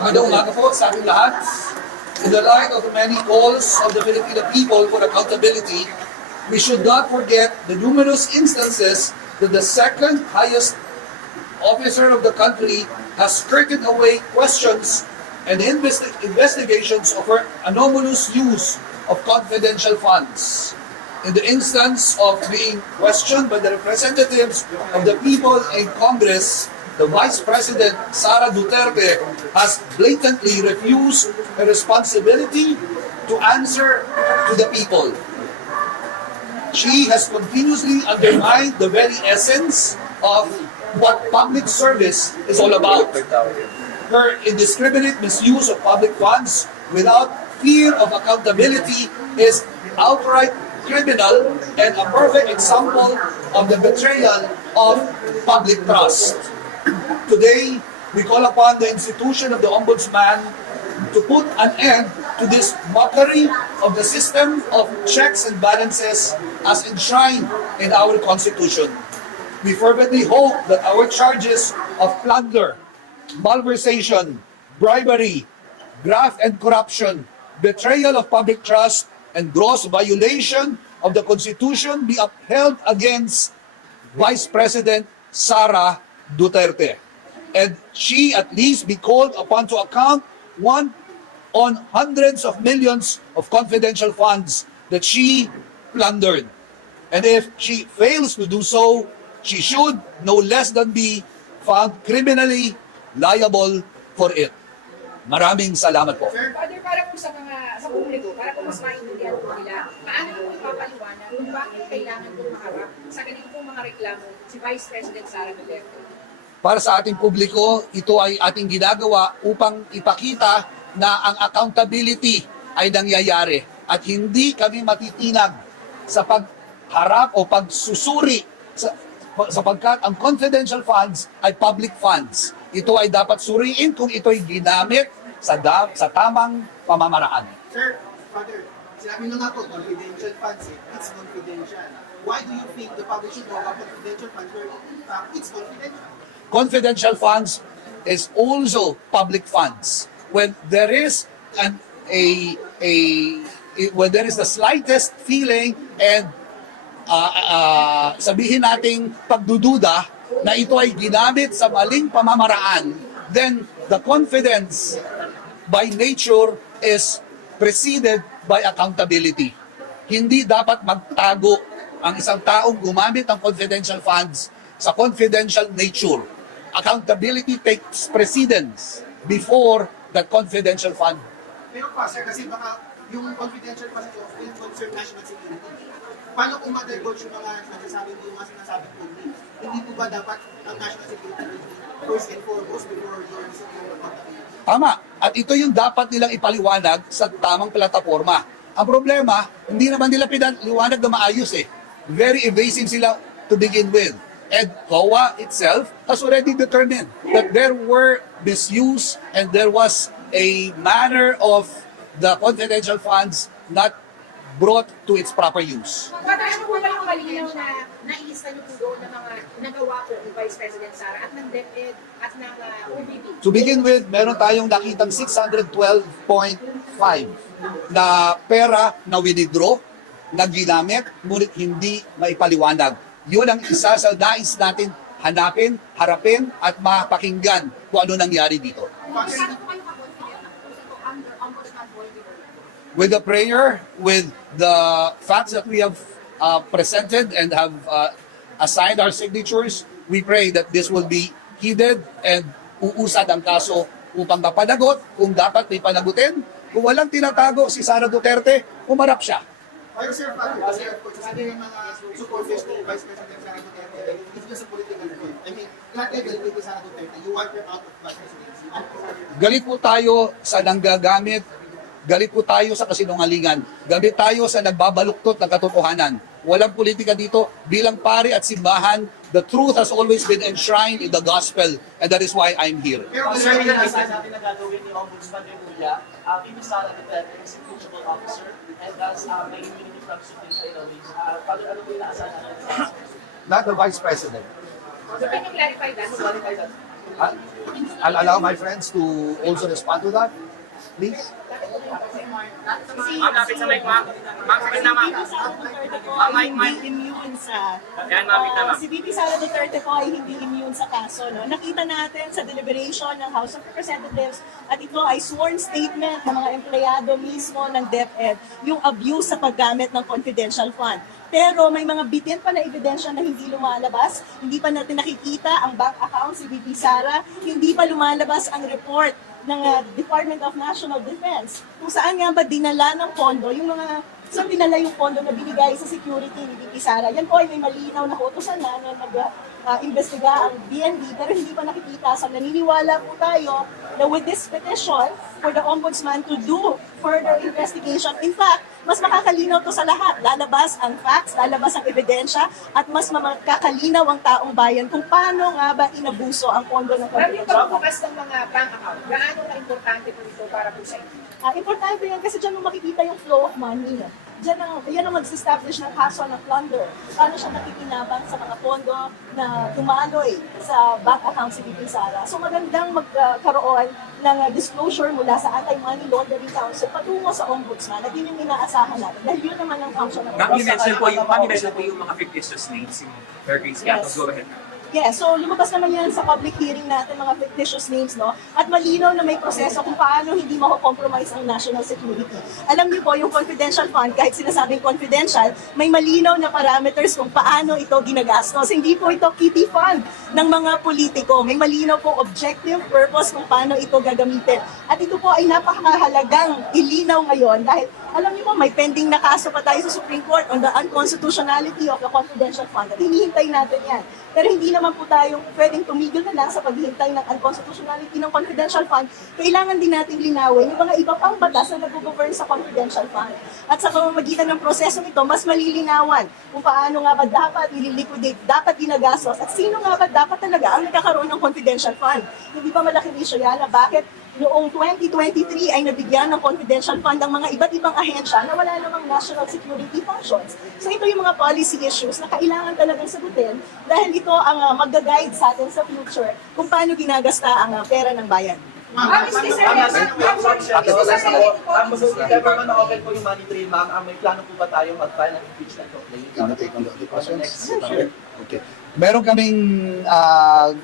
Magandang umaga po sa ating lahat. In the light of the many calls of the Filipino people for accountability, we should not forget the numerous instances that the second highest officer of the country has skirted away questions and investigations of her anomalous use of confidential funds. In the instance of being questioned by the representatives of the people in Congress, the Vice President, Sara Duterte, has blatantly refused her responsibility to answer to the people. She has continuously undermined the very essence of what public service is all about. Her indiscriminate misuse of public funds without fear of accountability is outright criminal and a perfect example of the betrayal of public trust. Today, we call upon the institution of the Ombudsman to put an end to this mockery of the system of checks and balances as enshrined in our Constitution. We fervently hope that our charges of plunder, malversation, bribery, graft and corruption, betrayal of public trust, and gross violation of the Constitution be upheld against Vice President Sara Duterte. And she at least be called upon to account on hundreds of millions of confidential funds that she plundered. And if she fails to do so, she should no less than be found criminally liable for it. Maraming salamat po. Sir, Father, para po sa publiko, para po mas maintindihan po nila, paano po ipapaliwanag kung bakit kailangan po maharap sa ganito pong mga reklamo si Vice President Sara Duterte? Para sa ating publiko, ito ay ating ginagawa upang ipakita na ang accountability ay nangyayari at hindi kami matitinag sa pagharap o pagsusuri sapagkat ang confidential funds ay public funds. Ito ay dapat suriin kung ito'y ginamit sa tamang pamamaraan. Sir, Father, sinabi nyo nga po, confidential funds, it's confidential. Why do you think the public should know about confidential funds where it's confidential? Confidential funds is also public funds. When there is when there is the slightest feeling and sabihin nating pagdududa na ito ay ginamit sa maling pamamaraan, then the confidence by nature is preceded by accountability. Hindi dapat magtago ang isang taong gumamit ng confidential funds sa confidential nature. Accountability takes precedence before the confidential fund. Pero pa, sir, kasi baka yung confidential funds will concern national security. Paano kung ma-divulge yung mga sinasabing public? Hindi po ba dapat ang national security first and foremost before your accountability? Tama. At ito yung dapat nilang ipaliwanag sa tamang plataforma. Ang problema, hindi naman nila pinaliwanag na maayos eh. Very evasive sila to begin with. And COA itself has already determined that there were misuse and there was a manner of the confidential funds not brought to its proper use. Father, ano po ba yung malinaw na nailista niyo po doon ng mga nagawa po ni Vice President Sara at ng DepEd at ng OVP? To begin with, meron tayong nakitang 612.5 na pera na winidraw, na ginamit, ngunit hindi maipaliwanag. Yun ang isa sa nais natin hanapin, harapin, at mapakinggan kung ano nangyari dito. With the prayer, with the facts that we have presented and have assigned our signatures, we pray that this will be heeded and uusad ang kaso upang mapanagot kung dapat may panagutin. Kung walang tinatago si Sara Duterte, umarap siya. Pero sir, Father, kasi sasabihin ng mga supporters ni Vice President Sara Duterte, it's just a political point. I mean, lahat kayo galit kay Sara Duterte, you want her out of Vice Presidency. Galit po tayo sa nanggagamit, galit po tayo sa kasinungalingan, galit tayo sa nagbabaluktot ng katotohanan. Walang politika dito. Bilang pari at simbahan, the truth has always been enshrined in the gospel, and that is why I'm here. Pero Sir, pinag-asa natin na gagawin ni Ombudsman Remulla, Bibi Sara Duterte is a principal officer and as may immunity from suit in Trililing. Father, ano po inaasahan natin sa Not the Vice President. So, can you clarify that? Clarify that. I'll allow my friends to also respond to that. Please. Ma'am, lapit sa mic, ma'am. Ma'am, sakit na, ma'am. Ma'am, mic, mic. Hindi immune sa... Yan, ma'am, kita, ma'am. Si VP Sara Duterte po ay hindi immune sa kaso. No? Nakita natin sa deliberation ng House of Representatives at ito ay sworn statement ng mga empleyado mismo ng DepEd yung abuse sa paggamit ng confidential fund. Pero may mga bitin pa na ebidensya na hindi lumalabas, hindi pa natin nakikita ang bank account si VP Sara, hindi pa lumalabas ang report ng Department of National Defense kung saan nga ba dinala ng pondo yung mga saan dinala yung pondo na binigay sa security ni VP Sara. Yan po ay may malinaw na utosan na nag-investiga ang DND pero hindi pa nakikita. So naniniwala po tayo na with this petition for the Ombudsman to do further investigation, in fact, mas makakalinaw to sa lahat. Lalabas ang facts, lalabas ang ebidensya, at mas makakalinaw ang taong bayan kung paano nga ba inabuso ang pondo ng Pero yung confidential fund. pagbukas ng mga bank account, gaano ka-importante po ito para po sa inyo? Importante yan kasi dyan mo makikita yung flow of money. Yan ang mag-establish ng kaso ng Plunder. Paano siya nakikinabang sa mga pondo na dumaloy sa bank account si VP Sara. So magandang magkaroon ng disclosure mula sa Anti-Money Laundering Council patungo sa Ombudsman at yun yung inaasahan natin. Dahil yun naman ang function ng Ma'am, you-mention po yung mga fictitious names, yung Hurricanes. Yes. Go ahead. Yeah, so lumabas naman yan sa public hearing natin, mga fictitious names, no? At malinaw na may proseso kung paano hindi mako-compromise ang national security. Alam niyo po, yung confidential fund, kahit sinasabing confidential, may malinaw na parameters kung paano ito ginagastos. Hindi po ito kitty fund ng mga politiko. May malinaw po objective purpose kung paano ito gagamitin. At ito po ay napakahalagang ilinaw ngayon dahil alam niyo po, may pending na kaso pa tayo sa Supreme Court on the unconstitutionality of the confidential fund. At hinihintay natin yan. Pero hindi naman po tayo pwedeng tumigil na lang sa paghihintay ng unconstitutionality ng confidential fund. Kailangan din natin linawin yung mga iba pang batas na nag-govern sa confidential fund. At sa pamamagitan ng proseso nito, mas malilinawan kung paano nga ba dapat i-liquidate, dapat ginagastos, at sino nga ba dapat talaga ang nagkakaroon ng confidential fund. Hindi pa malaki issue yan na bakit noong 2023 ay nabigyan ng confidential fund ang mga iba't ibang ahensya na wala namang national security functions. So ito yung mga policy issues na kailangan talagang sagutin dahil ito ang mag-guide sa atin sa future kung paano ginagasta ang pera ng bayan. Ma'am, is this a If ever man na-open po yung money trail, ma'am, may plano po ba tayo mag-file ng impeachment complaint? Can you take on the other questions? Okay. Meron kaming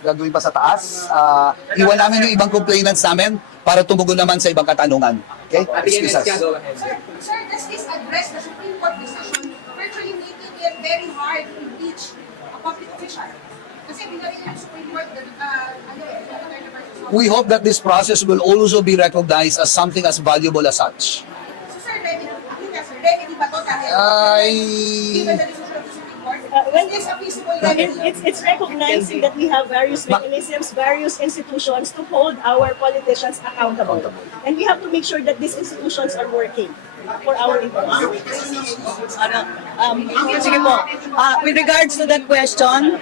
gagawin pa sa taas. Iwan namin yung ibang complainants namin para tumugon naman sa ibang katanungan. Okay? Excuse us. Go ahead. Sir, does this address the Supreme Court decision virtually making it very hard to impeach a public official? Kasi binaril yung Supreme Court, We hope that this process will also be recognized as something as valuable as such. So sir, ready ba to dahil given the decision of the Supreme Court? Is this a feasible remedy? It's recognizing that we have various mechanisms, various institutions to hold our politicians accountable. And we have to make sure that these institutions are working for our interests. Sige po. With regards to that question,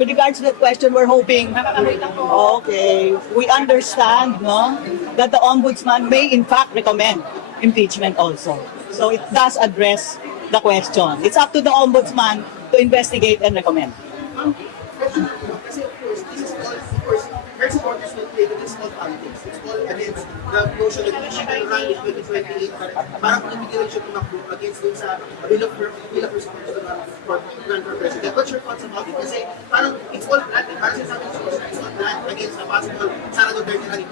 with regards to that question, we're hoping, okay, we understand, no, that the Ombudsman may in fact recommend impeachment also. So it does address the question. It's up to the Ombudsman to investigate and recommend. Kasi of course, this is all, of course, her supporters will play, but it's all politics. It's all against the notion that she can run in 2028. Parang pinibigyan siya tumakbo against dun sa will of her supporters to run for president. What's your thoughts about it? Kasi parang it's all planned. Parang sinasabi ko, it's all planned against a possible Sara Duterte run in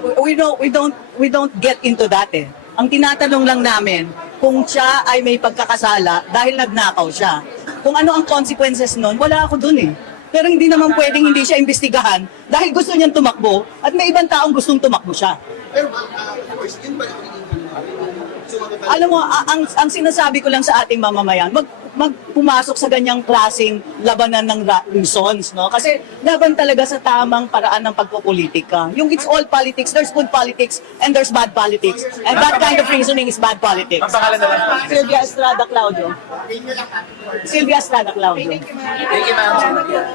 2028. We don't get into that eh. Ang tinatanong lang namin kung siya ay may pagkakasala dahil nagnakaw siya. Kung ano ang consequences nun, wala ako dun eh. Pero hindi naman pwedeng hindi siya imbestigahan dahil gusto niyang tumakbo at may ibang taong gustong tumakbo siya. Pero of course, yun ba yung Alam mo, ang sinasabi ko lang sa ating mamamayan, pumasok sa ganyang klaseng labanan ng reasons, no? Kasi laban talaga sa tamang paraan ng pagpopolitika. Yung it's all politics, there's good politics and there's bad politics. And that kind of reasoning is bad politics. Sylvia Estrada Claudio. Sylvia Estrada Claudio. Thank you, ma'am.